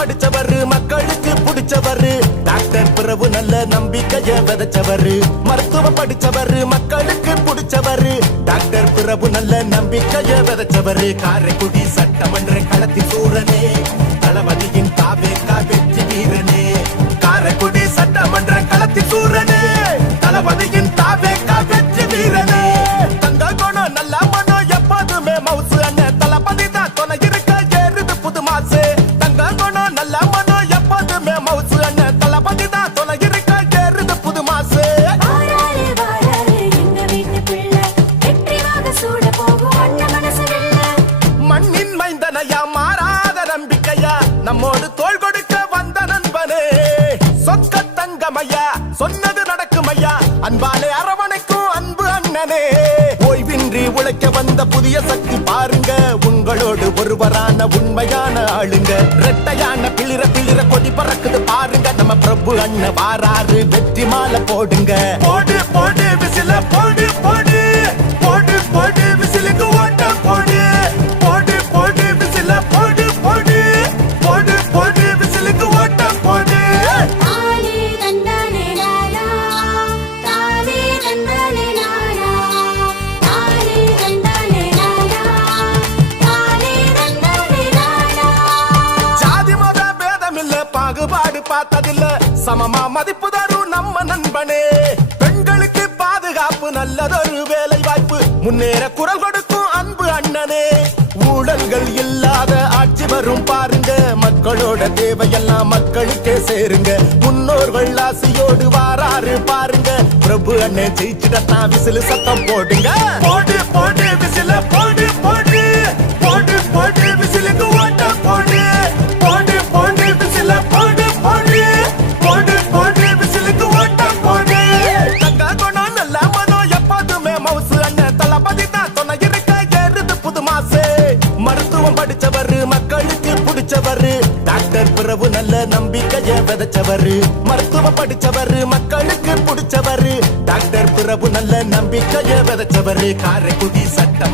படிச்சவரு மக்களுக்கு பிடிச்சவரு டாக்டர் பிரபு நல்ல நம்பிக்கைய விதைச்சவரு மருத்துவம் படிச்சவரு மக்களுக்கு பிடிச்சவரு டாக்டர் பிரபு நல்ல நம்பிக்கைய விதைச்சவரு காரைக்குடி சட்டமன்ற களத்தில் சூரனே தளபதியின் தாவேகா வெற்றி வீரனே காரைக்குடி சட்டமன்ற களத்தில் சூரனே தளபதியின் தாவேகா வெற்றி வீரனே தங்க குணம் நல்ல மனம் எப்போதுமே மவுசு அண்ணன் தளபதி தான் துணை இருக்க ஏறுது புது மாசு தங்க குணம் நல்ல மனம் எப்போதுமே மவுசு அண்ணன் தளபதி தான் துணை இருக்க ஏறுது புது மாசு மண்ணின் மைந்தனையா மாறாத நம்பிக்கையா நம்மோடு தோள் கொடுக்க வந்த நண்பனே சொக்க தங்கமையா சொன்னது நடக்குமையா அன்பாலே அரவணைக்கும் அன்பு அண்ணனே ஓய்வின்றி உழைக்க வந்த புதிய சக்தி பாருங்க உங்களோடு ஒருவரான உண்மையான ஆளுங்க ரெட்டையான பிளிர பிளிர கொடி பறக்குது பாருங்க நம்ம பிரபு அண்ணன் வாராரு வெற்றி மாலை போடுங்க போடு போடு விசில போடு போடு போடு போடு விசிலுக்கு ஓட்ட போடு போடு போடு விசில போடு போடு போடு போடு விசிலுக்கு ஓட்ட போடு ஜாதி மத பேதம் இல்ல பாகுபாடு பார்த்ததில்ல சமமா மதிப்பு தரும் நம்ம நண்பனே பெண்களுக்கு பாதுகாப்பு நல்லதொரு வேலை வாய்ப்பு முன்னேற குரல் கொடுக்கும் அன்பு அண்ணனே ஊழல்கள் இல்லாத ஆட்சி வரும் பாருங்க மக்களோட தேவையெல்லாம் மக்களுக்கே சேருங்க முன்னோர்கள் ஆசையோடு வாராரு பாருங்க பிரபு அண்ணன் ஜெயிச்சிடத்தான் விசிலு சத்தம் போடுங்க போடு போடு விசில போடு போடு போடு போடு விசிலுக்கு ஓட்ட போடு போடு போடு விசில போடு போடு போடு போடு விசிலுக்கு ஓட்ட போடு தங்க குணம் நல்ல மனம் எப்போதுமே மவுசு அண்ணன் தளபதி தான் துணை இருக்க ஏறுது புது மாசு மருத்துவம் படிச்சவரு மக்களுக்கு பிடிச்சவரு டாக்டர் பிரபு நல்ல நம்பிக்கைய விதைச்சவரு மருத்துவம் படிச்சவரு மக்களுக்கு பிடிச்சவரு டாக்டர் பிரபு நல்ல நம்பிக்கைய விதைச்சவரு காரைக்குடி சட்டம்